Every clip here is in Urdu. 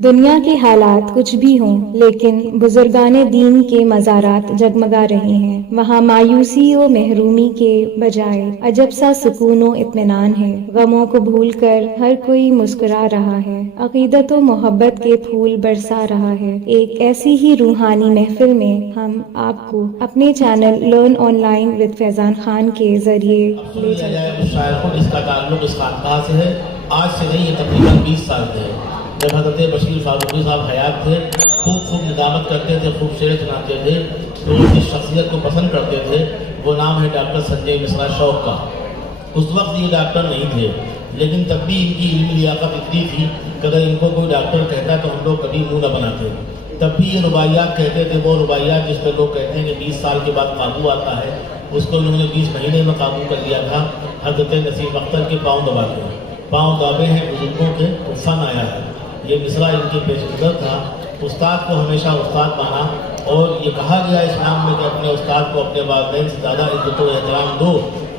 دنیا کے حالات کچھ بھی ہوں لیکن بزرگان دین کے مزارات جگمگا رہے ہیں۔ وہاں مایوسی و محرومی کے بجائے عجب سا سکون و اطمینان ہے۔ غموں کو بھول کر ہر کوئی مسکرا رہا ہے، عقیدت و محبت کے پھول برسا رہا ہے۔ ایک ایسی ہی روحانی محفل میں ہم آپ کو اپنے channel learn online with Faizan Khan کے ذریعے لے چلتے ہیں۔ اس شاعر کو جس کا تعلق اس خانقاہ سے ہے، آج سے نہیں، یہ تقریباً 20 سال سے ہے۔ جب حضرت بشیر فاروقی صاحب حیات تھے، خوب ندامت کرتے تھے، خوب شعر سناتے تھے، تو جس شخصیت کو پسند کرتے تھے وہ نام ہے ڈاکٹر سنجے مصرا شوق کا۔ اس وقت یہ ڈاکٹر نہیں تھے، لیکن تب بھی ان کی علمی لیاقت اتنی تھی کہ اگر ان کو کوئی ڈاکٹر کہتا تو ہم لوگ کبھی منہ نہ بناتے۔ تب بھی یہ رباعیات کہتے تھے، وہ رباعیات جس پہ لوگ کہتے ہیں کہ 20 سال کے بعد قابو آتا ہے، اس کو انہوں نے 20 مہینے میں قابو کر لیا تھا۔ حضرت نسیم اختر کے پاؤں دبا کے، پاؤں دابے ہیں بزرگوں کے، عرفان آیا ہے۔ یہ مصرع ان کے پیش نظر تھا۔ استاد کو ہمیشہ استاد مانا، اور یہ کہا گیا اسلام میں کہ اپنے استاد کو اپنے والدین سے زیادہ عزت و احترام دو،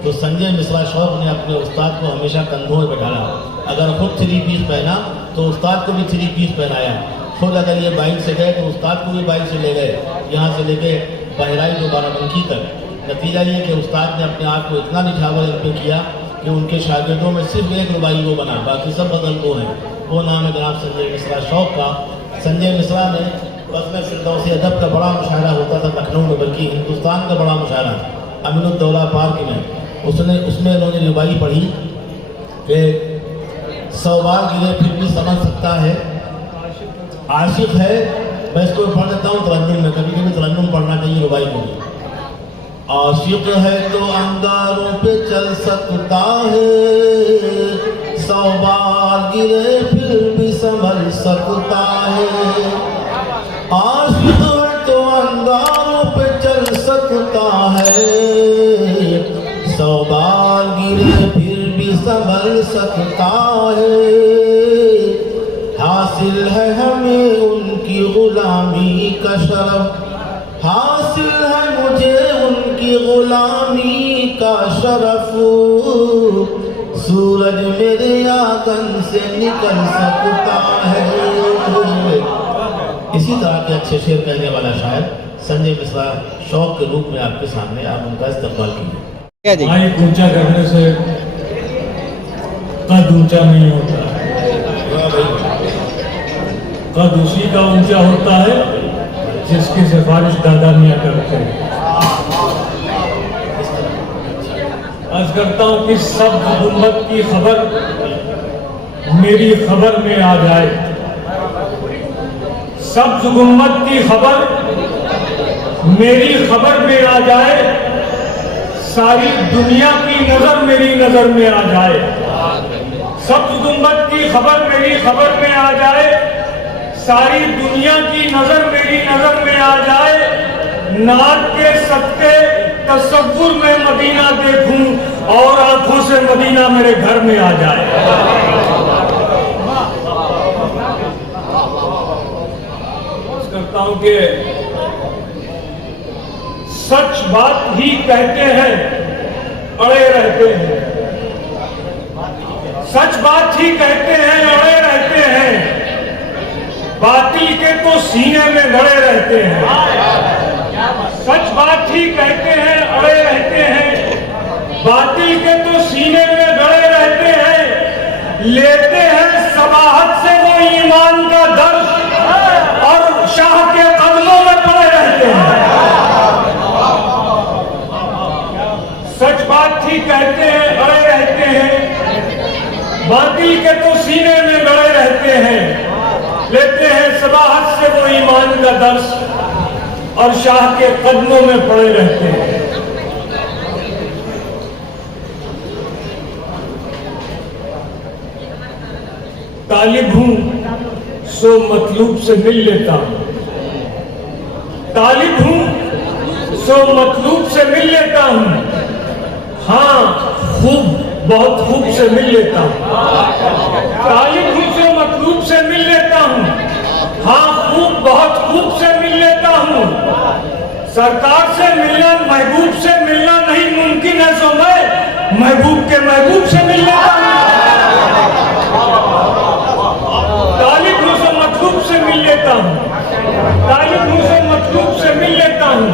تو سنجے مصرع شوق نے اپنے استاد کو ہمیشہ کندھوں میں بٹھایا۔ اگر خود 3 پیس پہنا تو استاد کو بھی 3 پیس پہنایا۔ خود اگر یہ بائک سے گئے تو استاد کو بھی بائک سے لے گئے، یہاں سے لے کے بہرائچ و بارہ-بنکی تک۔ نتیجہ یہ کہ استاد نے اپنے آپ کو اتنا نچھاور ان پہ کیا کہ ان کے شاگردوں میں صرف ایک رباعی وہ بنا، باقی سب بدل دو ہیں۔ وہ نام ہے جناب سنجے مصرع شوق کا۔ سنجے مصرع نے بزم فردوس ادب کا بڑا مشاعرہ ہوتا تھا لکھنؤ میں، بلکہ ہندوستان کا بڑا مشاعرہ امین الدولہ پارک میں۔ اس میں انہوں نے رباعی پڑھی کہ 100 بار گرے پھر بھی سمجھ سکتا ہے، عاشق ہے۔ میں اس کو پڑھ دیتا ہوں ترنم میں، کبھی کبھی ترنم پڑھنا چاہیے رباعی کو بھی۔ عاشق ہے تو انگاروں پہ چل سکتا ہے، 100 بار گرے پھر بھی سنبھل سکتا ہے۔ عاشق ہے تو انگاروں پہ چل سکتا ہے، 100 بار گرے پھر بھی سنبھل سکتا ہے۔ حاصل ہے ہمیں ان کی غلامی کا شرف، حاصل ہے مجھے ان کی غلامی کا شرف، سورج میرے آنگن سے نکل سکتا ہے۔ اسی طرح کے اچھے شعر کہنے والا شاعر سنجے مصرع شوق کے روپ میں آپ کے سامنے آپ ان کا استقبال کیجیے۔ مائک اونچا کرنے سے قد اونچا نہیں ہوتا، قد اسی کا اونچا ہوتا ہے جس کی سفارش دادا میاں کرتے ہیں۔ عرض کرتا ہوں کہ سبز گنبد کی خبر میری خبر میں آ جائے، سبز گنبد کی خبر میری خبر میں آ جائے، ساری دنیا کی نظر میری نظر میں آ جائے، سبز گنبد کی خبر میری خبر میں آ جائے، ساری دنیا کی نظر میری نظر میں آ جائے، نعت کے صدقے تصور میں مدینہ دیکھوں اور آنکھوں سے مدینہ میرے گھر میں آ جائے۔ عرض کرتا ہوں کہ سچ بات ہی کہتے ہیں اڑے رہتے ہیں، سچ بات ہی کہتے ہیں اڑے رہتے ہیں، باطل کے تو سینے میں لڑے رہتے ہیں۔ سچ بات ہی کہتے ہیں اڑے رہتے ہیں، باطل کے تو سینے میں لڑے رہتے ہیں، لیتے ہیں صباحت سے وہ ایمان کا درس اور شاہ کے قدموں میں پڑے رہتے ہیں۔ سچ بات ہی کہتے ہیں اڑے رہتے ہیں، باطل کے تو سینے میں لڑے رہتے ہیں، لیتے ہیں صباحت سے وہ ایمان کا درس اور شاہ کے قدموں میں پڑے رہتے ہیں۔ طالب ہوں سو مطلوب سے مل لیتا ہوں، طالب ہوں سو مطلوب سے مل لیتا ہوں، ہاں خوب بہت خوب سے مل لیتا ہوں، طالب ہوں سو مطلوب سے مل لیتا ہوں، ہاں خوب بہت خوب سے مل لیتا ہوں، سرکار سے ملنا محبوب سے ملنا نہیں ممکن ہے، سو میں محبوب کے محبوب سے مل لیتا ہوں۔ طالب ہوں سو مطلوب طالب ہوں سے مطلوب سے مل لیتا ہوں،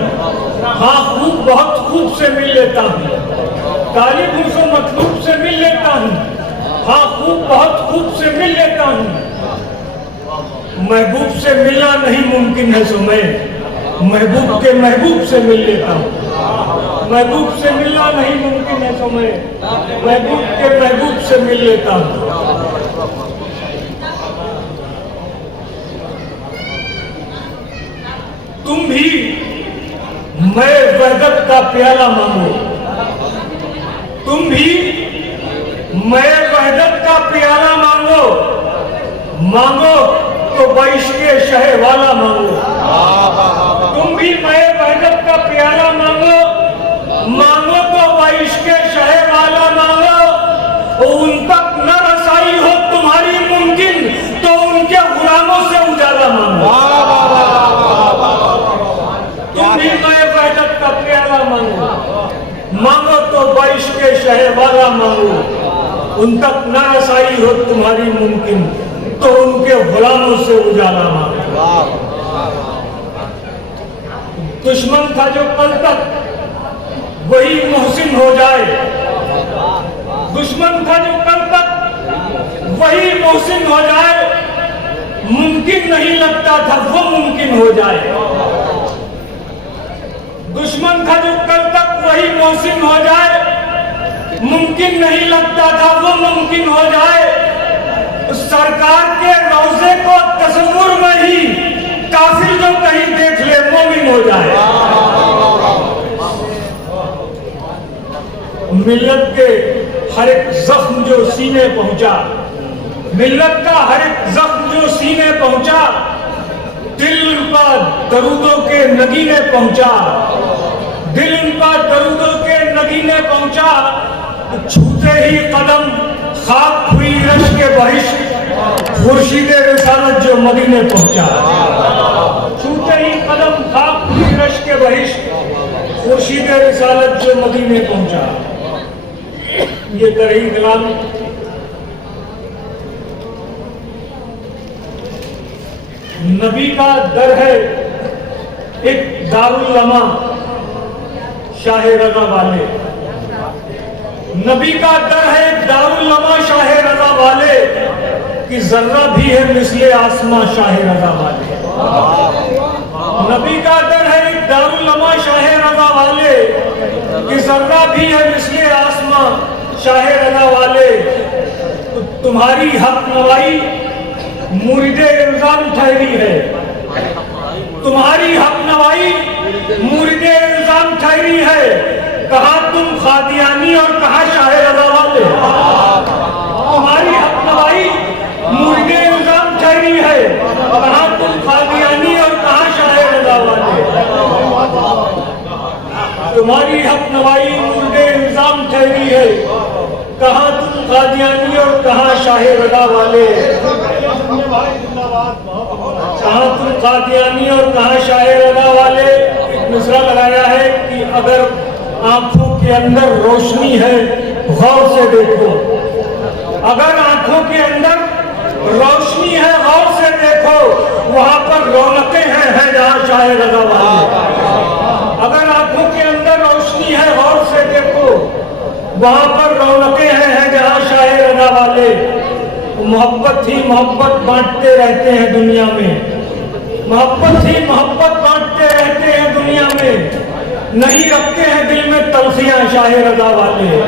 ہاں خوب بہت خوب سے مل لیتا ہوں، طالب ہوں سے مطلوب سے مل لیتا ہوں، ہاں خوب بہت خوب سے مل لیتا ہوں، محبوب سے ملنا نہیں ممکن ہے سو میں محبوب کے محبوب سے مل لیتا ہوں، محبوب سے ملنا نہیں ممکن ہے سو میں محبوب کے محبوب سے مل لیتا ہوں۔ تم بھی میں وحدت کا پیالہ مانگو، تم بھی میں وحدت کا پیالہ مانگو، مانگو تو بعشق شہ والا مانگو، تم بھی میں وحدت کا پیالہ مانگو، مانگو تو بعشق شہ والا مانگو، ان تک نہ رسائی ہو تمہاری ممکن تو ان کے غلاموں سے اجالا مانگو، تم بھی میں وحدت کا پیالہ مانگو، مانگو تو بعشق شہ والا مانگو، ان تک نہ رسائی ہو تمہاری ممکن تو ان کے غلاموں سے اجالا مانگو۔ دشمن تھا جو کل تک وہی محسن ہو جائے، دشمن تھا جو کل تک وہی محسن ہو جائے، ممکن نہیں لگتا تھا وہ ممکن ہو جائے، دشمن تھا جو کل تک وہی محسن ہو جائے، ممکن نہیں لگتا تھا وہ ممکن ہو جائے، سرکار کے روضے کو تصور میں ہی کافر جو کہیں دیکھ لے مومن ہو جائے۔ ملت کے ہر ایک زخم جو سینے پہنچا، ملت کا ہر ایک زخم جو سینے پہنچا، دل ان پر درودوں کے نگینے پہنچا، دل ان پر درودوں کے نگینے پہنچا، چھوتے ہی قدم خاک ہوئی رش کے بہشت، خورشید رسالت جو مدینے پہنچا، چھوتے ہی قدم خاک ہوئی رش کے بہشت، خورشید رسالت جو مدینے پہنچا۔ یہ درہی دلال نبی کا در ہے ایک دارالعلماء شاہ رضا والے، نبی کا در ہے ایک دارالعلماء شاہ رضا والے، کہ ذرہ بھی ہے مثل آسماں شاہ رضا والے، نبی کا در ہے ایک دارالعلماء شاہ رضا والے، کہ ذرہ بھی ہے مثل آسماں شاہ رضا والے، تمہاری حق نوائی مورد الزام ٹھہری ہے، تمہاری حق نوائی مورد الزام ٹھہری ہے، کہاں تم قادیانی اور کہاں شاہ رضا والے، تمہاری حق نوائی مورد الزام ٹھہری ہے، کہاں تم قادیانی اور کہاں شاہ رضا والے، تمہاری حق نوائی مورد الزام ٹھہری ہے، کہاں تم قادیانی اور کہاں شاہ رضا والے، کہاں تم قادیانی اور کہاں شاہ رضا والے۔ ایک مصرع لگایا ہے کہ اگر آنکھوں کے اندر روشنی ہے غور سے دیکھو، اگر آنکھوں کے اندر روشنی ہے غور سے دیکھو، وہاں پر رونقیں ہیں جہاں شاہ رضا والے، اگر آنکھوں کے اندر روشنی ہے غور سے دیکھو، وہاں پر رونقیں ہیں جہاں شاہ رضا والے، محبت ہی محبت بانٹتے رہتے ہیں دنیا میں، محبت ہی محبت بانٹتے رہتے ہیں دنیا میں، نہیں رکھتے ہیں دل میں تلخیاں شاہ رضا والے،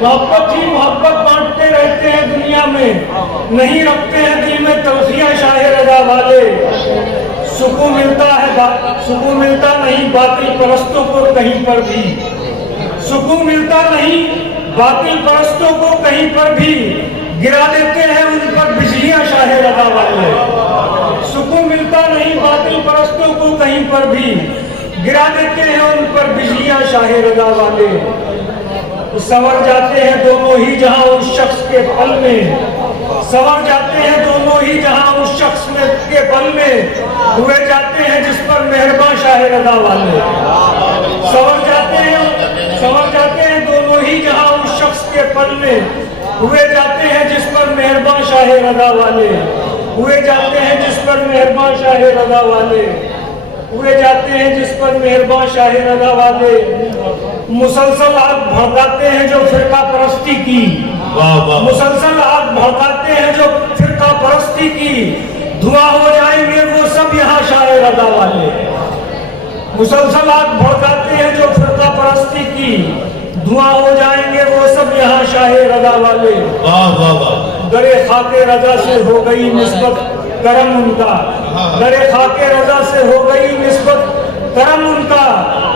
محبت ہی محبت بانٹتے رہتے ہیں دنیا میں، نہیں رکھتے ہیں دل میں تلخیاں شاہ رضا والے، سکون ملتا نہیں باطل پرستوں کو کہیں پر بھی، سکون ملتا نہیں باطل پرستوں کو کہیں پر بھی، گرا دیتے ہیں ان پر بجلیاں شاہ رضا والے، سکون ملتا نہیں باطل پرستوں کو کہیں پر بھی، گرا دیتے ہیں ان پر بجلیاں شاہ رضا والے، سنور جاتے ہیں دونوں ہی جہاں اس شخص کے پل میں، سنور جاتے ہیں دونوں ہی جہاں اس شخص کے پل میں، ہوئے جاتے ہیں جس پر مہرباں شاہ رضا والے، سنور جاتے ہیں دونوں ہی جہاں اس شخص کے پل میں، ہوئے جاتے ہیں جس پر مہرباں شاہ رضا والے، ہوئے جاتے ہیں جس پر مہربان شاہ رضا والے، ہوئے جاتے ہیں جس پر مہربان شاہ رضا والے، مسلسل آگ بھڑکاتے ہیں جو فرقہ پرستی کی، مسلسل آگ بھڑکاتے ہیں جو فرقہ پرستی کی، دھواں ہو جائیں گے وہ سب یہاں شاہ رضا والے، مسلسل آگ بھڑکاتے ہیں جو فرقہ پرستی کی، دھواں ہو جائیں گے وہ سب یہاں شاہ رضا والے، درِ خاک رضا سے ہو گئی نسبت کرم ان کا، درِ خاک رضا سے ہو گئی نسبت کرم ان کا،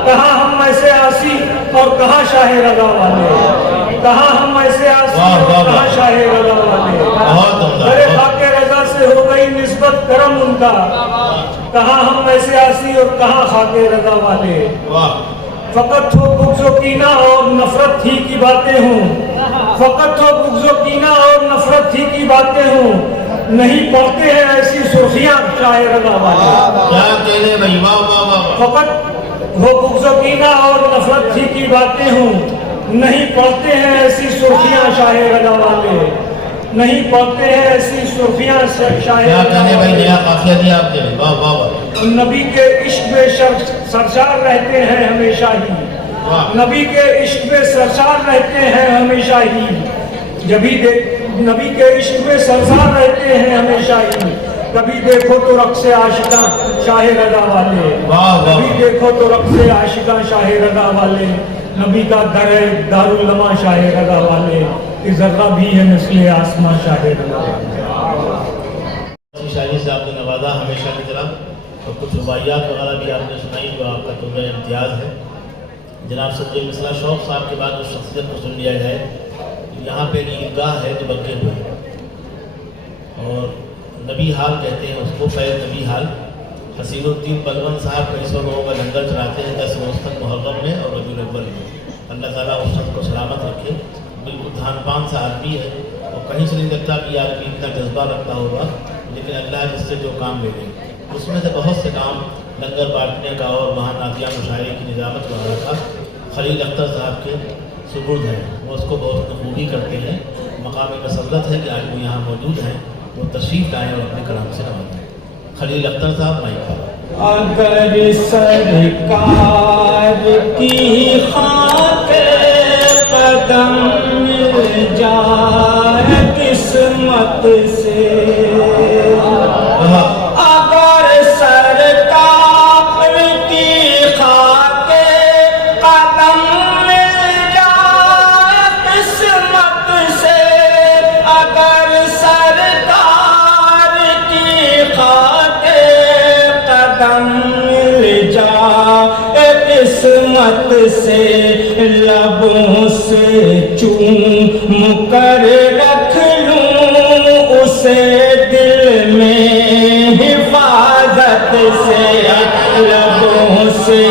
کہاں ہم ایسے آسی اور کہاں شاہ رضا والے، کہاں ہم ایسے آسی اور کہاں شاہ رضا والے، درِ خاک رضا سے ہو گئی نسبت کرم ان کا، کہاں ہم ایسے آسی اور کہاں خاک رضا والے، فقط ہو بغض و کینہ اور نفرت ہی کی باتیں ہوں، فقط ہو بغض و کینہ اور نفرت ہی کی باتیں ہوں، نہیں پڑھتے ہیں ایسی سرخیاں شاہ رضا والے، فقط ہو بغض و کینہ اور نفرت ہی کی باتیں ہوں، نہیں پڑھتے ہیں ایسی سرخیاں شاہ رضا والے، نہیں پڑھتے ہیں ایسی سرخیاں شاہ رضا والے، نبی کے عشق میں سرشار رہتے ہیں ہمیشہ ہی، نبی کے عشق میں سرشار رہتے ہیں ہمیشہ ہی، نبی کے عشق میں سرشار رہتے ہیں ہمیشہ ہی، کبھی دیکھو تو رقص عاشقاں شاہ رضا والے، کبھی دیکھو تو رقص عاشقاں شاہ رضا والے، نبی کا در ہے دارالعلماں شاہ رضا والے، کہ ذرہ بھی ہے مثل آسماں شاہ رضا والے۔ شاعری سے آپ نے نوازا ہمیشہ کی طرح، اور کچھ رباعیات وغیرہ بھی آپ نے سنائی جو آپ کا تحفہ امتیاز ہے۔ جناب صدر مصرع شوق صاحب کے بعد اس شخصیت کو سن لیا جائے، یہاں پہ عیدگاہ ہے جو بلکہ ہوئے، اور نبی حال کہتے ہیں اس کو، فیض نبی حال۔ حسین الدین بلون صاحب کئی 100 لوگوں کا لنگر چلاتے ہیں 10 روز تک محرم میں اور ربیع الاول میں۔ اللہ تعالیٰ اس شخص کو سلامت رکھے، بالکل دھان پان سا آدمی ہے، اور کہیں سے نہیں لگتا کہ آدمی اتنا جذبہ رکھتا ہوگا، لیکن اللہ جس سے جو کام لے لے، اس میں سے بہت سے کام لنگر بانٹنے کا اور وہاں نعتیہ مشاعرے کی نظامت وغیرہ کا خلیل اختر صاحب کے سپرد ہے، وہ اس کو بہت خوبی کرتے ہیں۔ مقام مسرت ہے کہ آج وہ یہاں موجود ہیں، وہ تشریف لائیں اور اپنے کلام سے نوازیں۔ خلیل اختر صاحب مائک پر۔ اگر سرکار کی خاک قدم مل جائے قسمت سے، اگر سرکار کی خاک قدم مل جائے قسمت سے، اگر سرکار کی خاک قدم مل جائے قسمت سے، لبوں سے چوم کر رکھ لوں اسے دل میں حفاظت سے، لبوں سے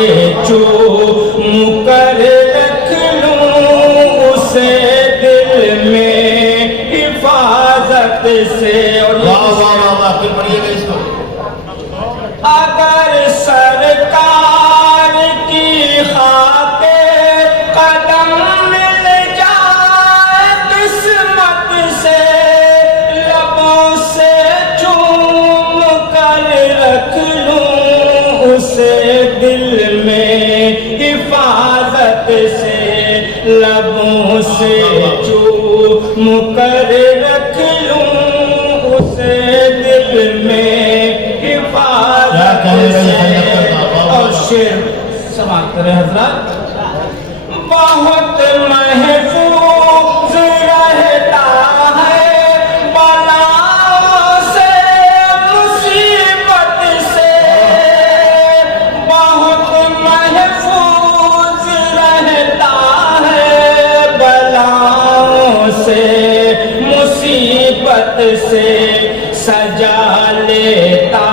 چوم کر رکھ لوں اسے دل میں حفاظت سے۔ پھر پڑھیے گا اس کو۔ اگر سرکار کی خاک قدم مل جائے قسمت سے، لبوں سے چوم کر رکھ لوں اسے دل میں حفاظت سے، لبوں سے چوم کر رکھ لوں اسے دل میں حفاظت سے۔ اور شعر سماعت کریں حضرات۔ بہت محفوظ رہتا ہے بلاؤں سے مصیبت سے، بہت محفوظ رہتا ہے بلاؤں سے مصیبت سے، سجا لیتا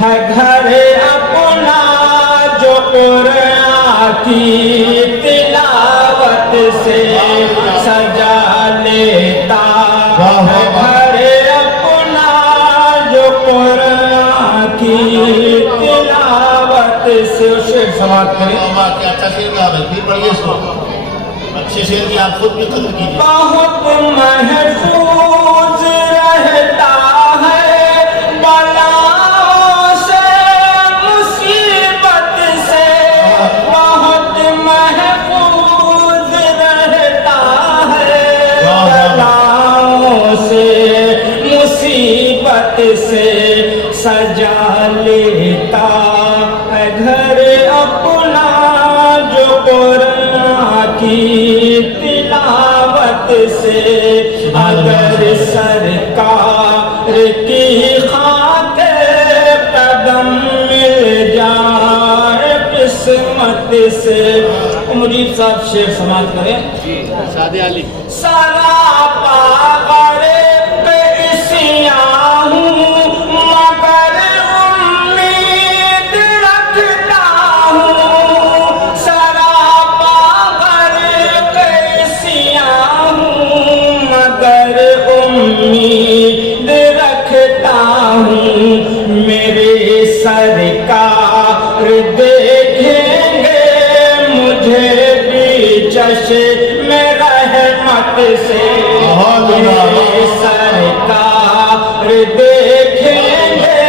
ہے گھر اپنا جو قرآن کی تلاوت سے، سجا لیتا ہے گھر اپنا جو قرآن کی تلاوت سے۔ شعر سماعت کریں۔ کیا اچھا شعر کا ہے، پھر پڑھیے اس کو۔ اچھے شعر کی آپ خود بھی قدر کیجیے۔ بہت محفوظ رہتا ہے تلاوت سے اگر سرکار کی خاک قدم مل جائے قسمت سے. مجیب صاحب شعر سماعت کریں. سراپا غرق اسیاں ہوں مگر امید رکھتا ہوں. سراپا غرق اسیاں ہوں مگر امید رکھتا ہوں. میرے سرکار دیکھیں گے مجھے بھی چشم رحمت سے. میرے سرکار دیکھیں گے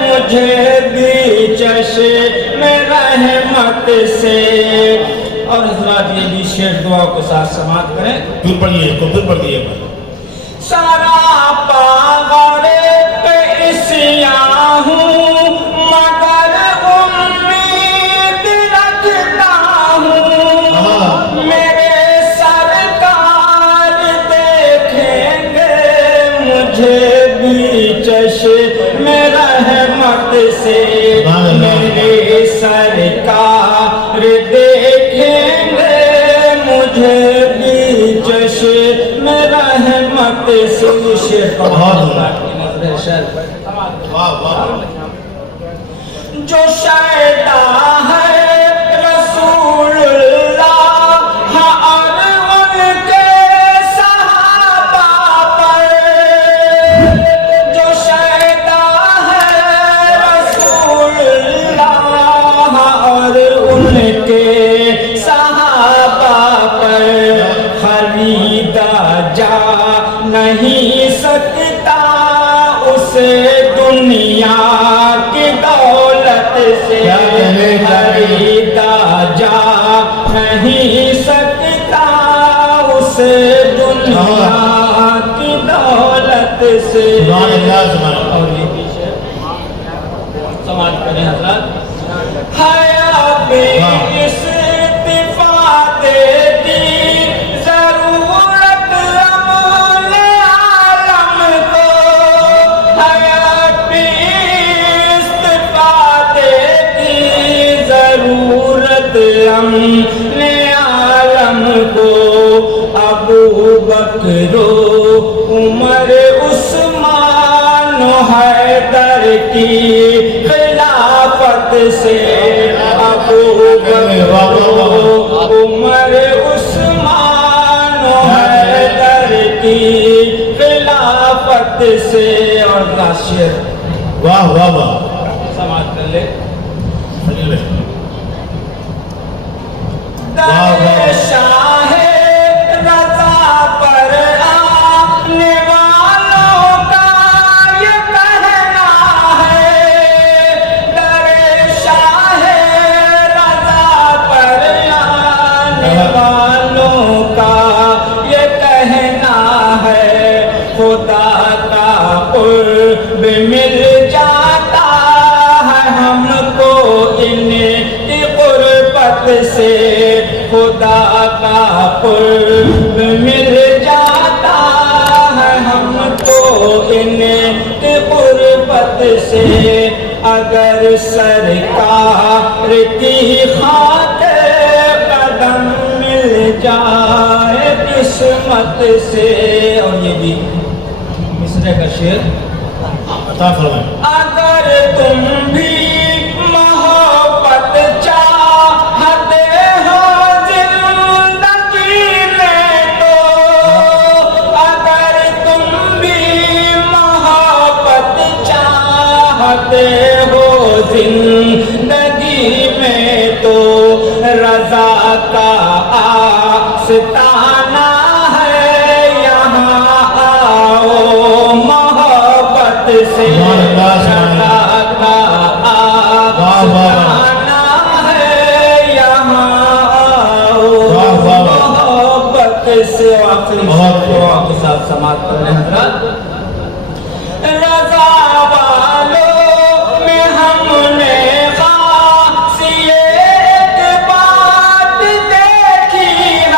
مجھے بھی چشم رحمت سے. اور حضرات یہ بھی شعر دعا کو ساتھ سماعت کریں. پھر پڑھیے اس کو، پھر پڑھیے. سراپا غرق اسیاں ہوں مگر امید رکھتا ہوں. میرے سرکار دیکھیں گے مجھے بھی چشم رحمت سے. میرے سرکار دیکھیں گے مجھے بھی چشم رحمت سے. جو شیدا ہے رسول اللہ اور ان کے صحابہ پر. جو شیدا ہے رسول اللہ اور ان کے صحابہ پر خریدا جا نہیں سکتا اسے دنیا کی دولت سے. خریدا جا نہیں سکتا اسے دنیا کی دولت سے. اور یہ پیچھے سماعت کریں حضرات. حیا بے استفادے کی ضرورت امول عالم کو. حیا بے استفادے کی ضرورت امول عالم کو. ابو بکر عمر عثمان حیدر کی خلافت سے. ابو بکر عمر عثمان حیدر کی خلافت سے. اور شعر واہ واہ واہ. سماعت کر لے. شاہ رضا پر آنے والوں کا یہ کہنا ہے. در شاہ رضا پر آنے والوں کا یہ کہنا ہے. خدا کا قرب مل جاتا ہے ہم کو ان کی قربت سے. خدا کا قرب مل جاتا ہے ہم کو ان کی قربت سے. اگر سرکار کی خاک قدم مل جائے قسمت سے. اور یہ بھی مصرع کا شعر. عطا فرمائیں. اگر تم بھی محبت چاہتے ہو زندگی میں تو. اگر تم بھی محبت چاہتے ہو زندگی میں تو. رضا کا آستانہ ہے یہاں آؤ محبت سے. رضا کا آستانہ ہے یہاں آؤ محبت سے. آخری دعا کے ساتھ سماعت کریں حضرات. رضا والوں میں ہم نے خاص ایک بات دیکھی ہے.